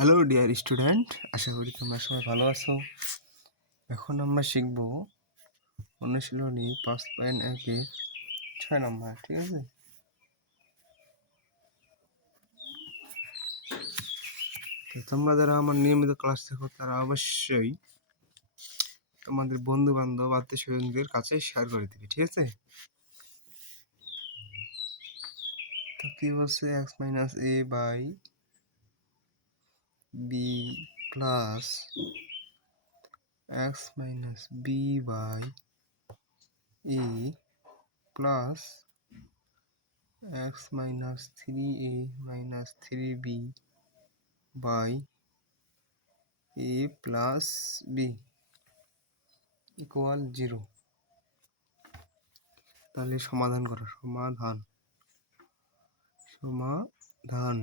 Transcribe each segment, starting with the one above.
Hello dear student, আশা করি তোমরা সবাই ভালো আছো। এখন আমরা শিখব অনুশীলনী 5.1-এর 6 নম্বর। ঠিক আছে, তো তোমরা যারা আমার নিয়মিত ক্লাস দেখো তারা অবশ্যই তোমাদের বন্ধু বান্ধব আত্মীয় স্বজনদের কাছে শেয়ার করে দিবে। ঠিক আছে, তো কি বলছে, x minus a by b plus x minus b by a plus x minus 3a minus 3b by a plus b equal 0। তাহলে সমাধান করো, সমাধান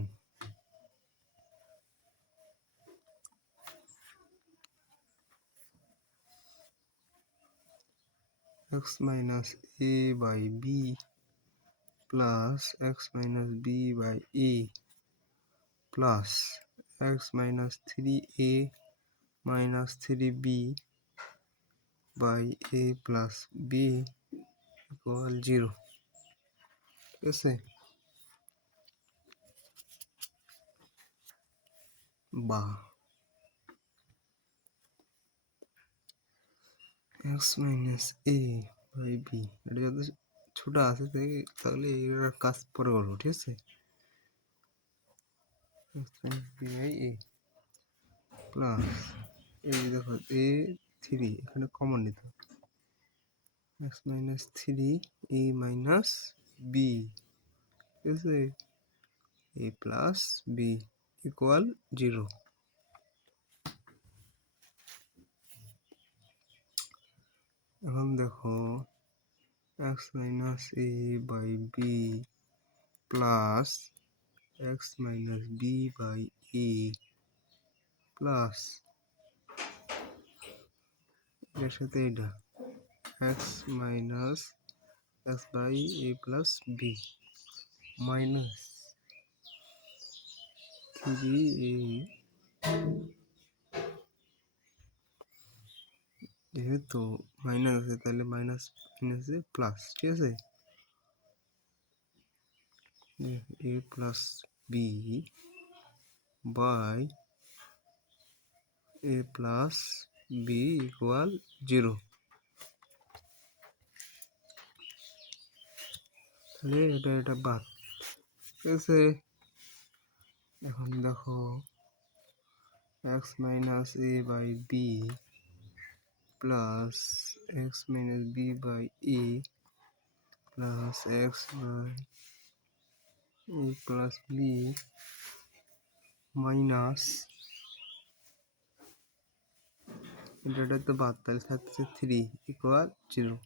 x minus a by b plus x minus b by a plus x minus 3a minus 3b by a plus b equal 0। ঠিক আছে, বা x minus a by b, এটা যদি ছোট আছে তাহলে এর কাজ পরে করবো। ঠিক আছে, x minus b by a plus এই দেখো a 3 এখানে কমন নিতে হবে, x minus 3 a minus b, ঠিক আছে, a plus b equal 0। এখন দেখো x minus a by b plus x minus b by a plus এর সাথে এটা x minus x by a plus b minus 3a, যেহেতু মাইনাস আছে তাহলে মাইনাস মাইনাসে প্লাস। ঠিক আছে, a plus B by a plus B equal 0। তাহলে এটা বাদ। ঠিক আছে, এখন দেখো x minus a by B plus x minus B by a plus x by a plus B minus এটা তো বাদ, তাহলে থাকছে 3 ইকুয়াল 0।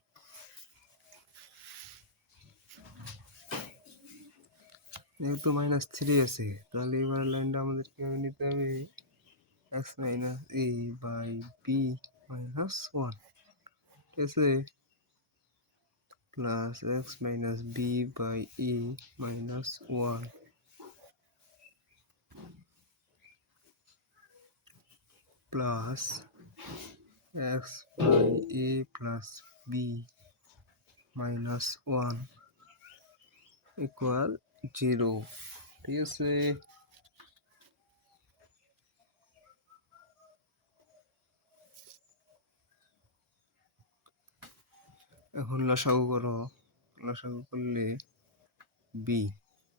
যেহেতু মাইনাস 3 আছে তাহলে এবার লাইনটা আমাদের কিভাবে নিতে হবে, x minus a by B minus 1, ঠিক আছে, plus x minus B by a minus 1 plus x by a plus B minus 1 equal 0। ঠিক আছে, এখন লসাগু করো, লসাগু করলে বি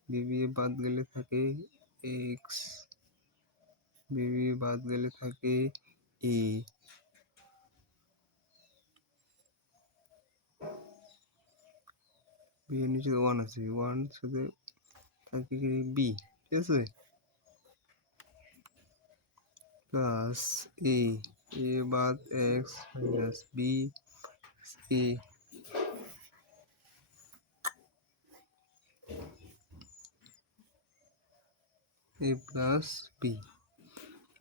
বি বাদ গেলে থাকে এক্স, বি বাদ গেলে থাকে এ, বি এর নিচে 1 আছে, 1 সাথে থাকে কি বি। ঠিক আছে, প্লাস এ, এ বাদ x minus B A A plus B, A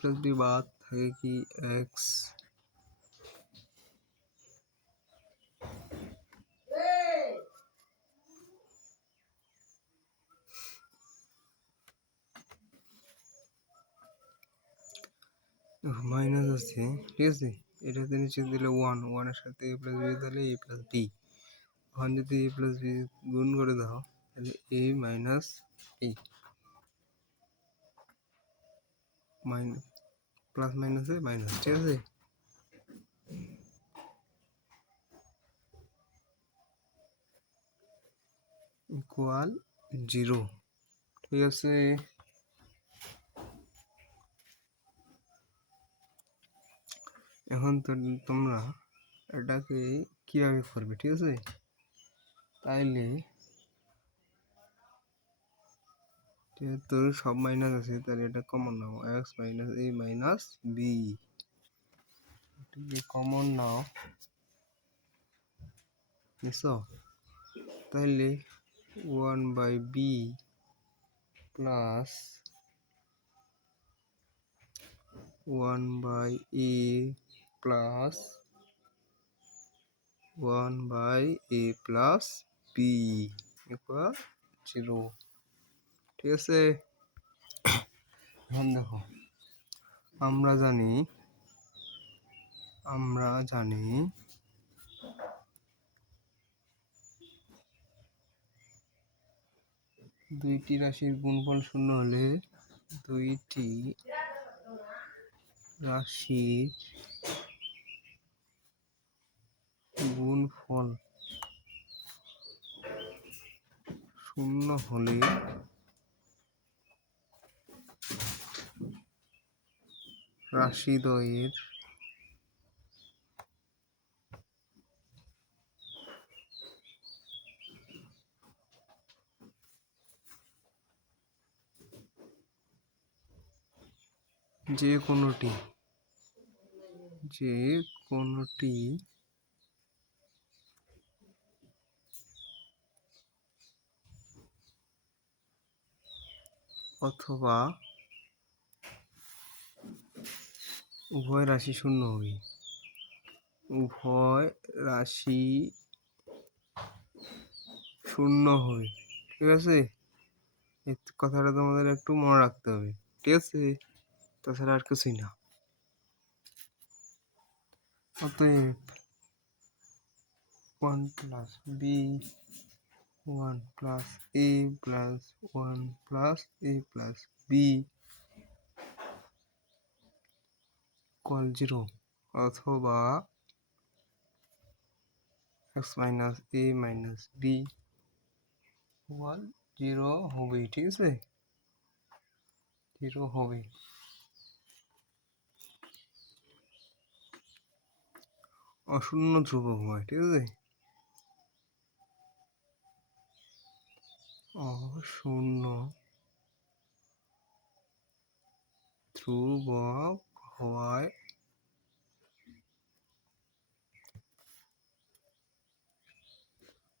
plus B বাদ থাকে কি এক্স, মাইনাস আছে, ঠিক আছে। এটাতে নিচে দিলে ওয়ান, ওয়ানের সাথে এ প্লাস বি তাহলে এ প্লাস বি। ওখান যদি এ প্লাস বি গুণ করে দাও তাহলে এ মাইনাস বি, প্লাস মাইনাসে মাইনাস, ঠিক আছে। ইকুয়াল 0, ঠিক আছে। এখন তো তোমরা এটাকে কিভাবে করবে, ঠিক আছে। তাইলে যেহেতু সব মাইনাস আছে তাহলে এটা কমন নাও, এক্স মাইনাস এ মাইনাস বি, এটাকে কমন নাও, বুঝছো। তাহলে 1/b plus 1/a plus 1/a plus b equal 0, ঠিক আছে। এখন দেখো আমরা জানি দুইটি রাশির গুণফল শূন্য হলে দুইটি রাশির গুণফল শূন্য হলে রাশিদ্বয়ের যে কোনোটি অথবা উভয় রাশি শূন্য হবে, উভয় রাশি শূন্য হবে, ঠিক আছে। এই কথাটা তোমাদের একটু মনে রাখতে হবে, ঠিক আছে, তাছাড়া আর কিছুই না। অতএব 1 প্লাস বি 1 প্লাস এ প্লাস 1 প্লাস এ প্লাস বি ইকুয়াল 0, অথবা এক্স মাইনাস এ মাইনাস বি ইকুয়াল 0 হবে, ঠিক আছে, 0 হবে। অশূন্য ধ্রুবক হয়, ঠিক আছে, অশূন্য ধ্রুবক হওয়ায়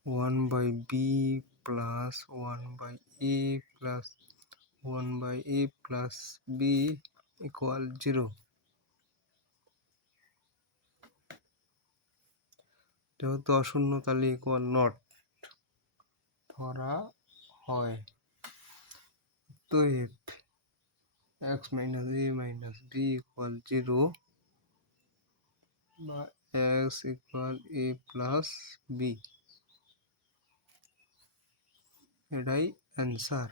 1/b plus 1/a plus 1/a plus b equal 0, যেহেতু অশূন্য তাহলে ইকুয়াল নট ধরা হয়। অতএব এক্স মাইনাস এ মাইনাস বি ইকুয়াল 0 বা এক্স ইকুয়াল এ প্লাস বি, এটাই অ্যান্সার।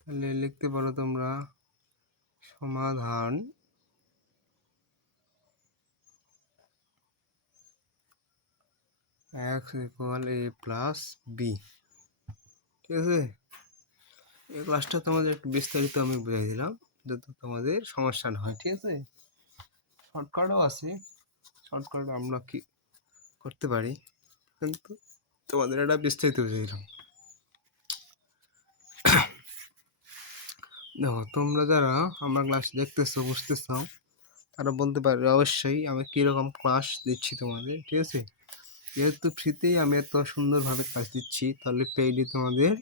তাহলে লিখতে পারো তোমরা সমাধান এক্স ইকুয়াল এ প্লাস বি, ঠিক আছে। এই ক্লাসটা তোমাদের একটু বিস্তারিত আমি বুঝিয়ে দিলাম যাতে তোমাদের সমস্যা না হয়, ঠিক আছে। শর্টকাটও আছে, শর্টকাট আমরা কি করতে পারি, কিন্তু তোমাদের একটা বিস্তারিত বুঝিয়ে দিলাম। দেখো তোমরা যারা আমার ক্লাস দেখতেছো বুঝতেছো তারা বলতে পারবে অবশ্যই আমি কীরকম ক্লাস দিচ্ছি তোমাদের, ঠিক আছে। যেহেতু ফ্রিতেই আমি এত সুন্দরভাবে ক্লাস দিচ্ছি তাহলে পেইডে তোমাদের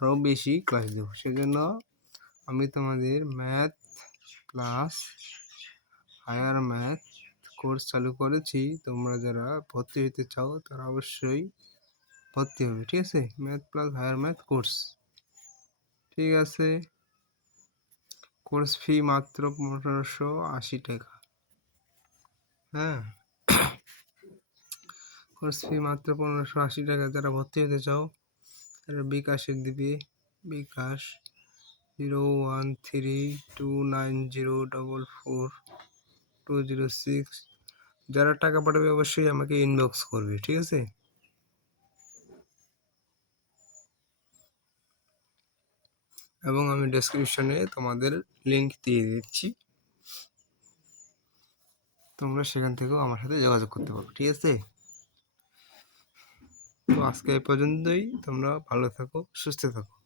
আরও বেশি ক্লাস দেবো। সেজন্য আমি তোমাদের math plus higher math course চালু করেছি। তোমরা যারা ভর্তি হতে চাও তারা অবশ্যই ভর্তি হবে, ঠিক আছে। Math plus higher math course, ঠিক আছে। কোর্স ফি মাত্র 1580 টাকা। হ্যাঁ, কোর্স ফি মাত্র 1580 টাকা। যারা ভর্তি হতে চাও তারা বিকাশের দিবে, বিকাশ 013290444206। যারা টাকা পাঠাবে অবশ্যই আমাকে ইনবক্স করবে, ঠিক আছে? এবং আমি ডেসক্রিপশনে তোমাদের লিংক দিয়ে দিচ্ছি, তোমরা সেখান থেকেও আমার সাথে যোগাযোগ করতে পারো, ঠিক আছে? তো আজকে এই পর্যন্তই। তোমরা ভালো থাকো, সুস্থ থাকো।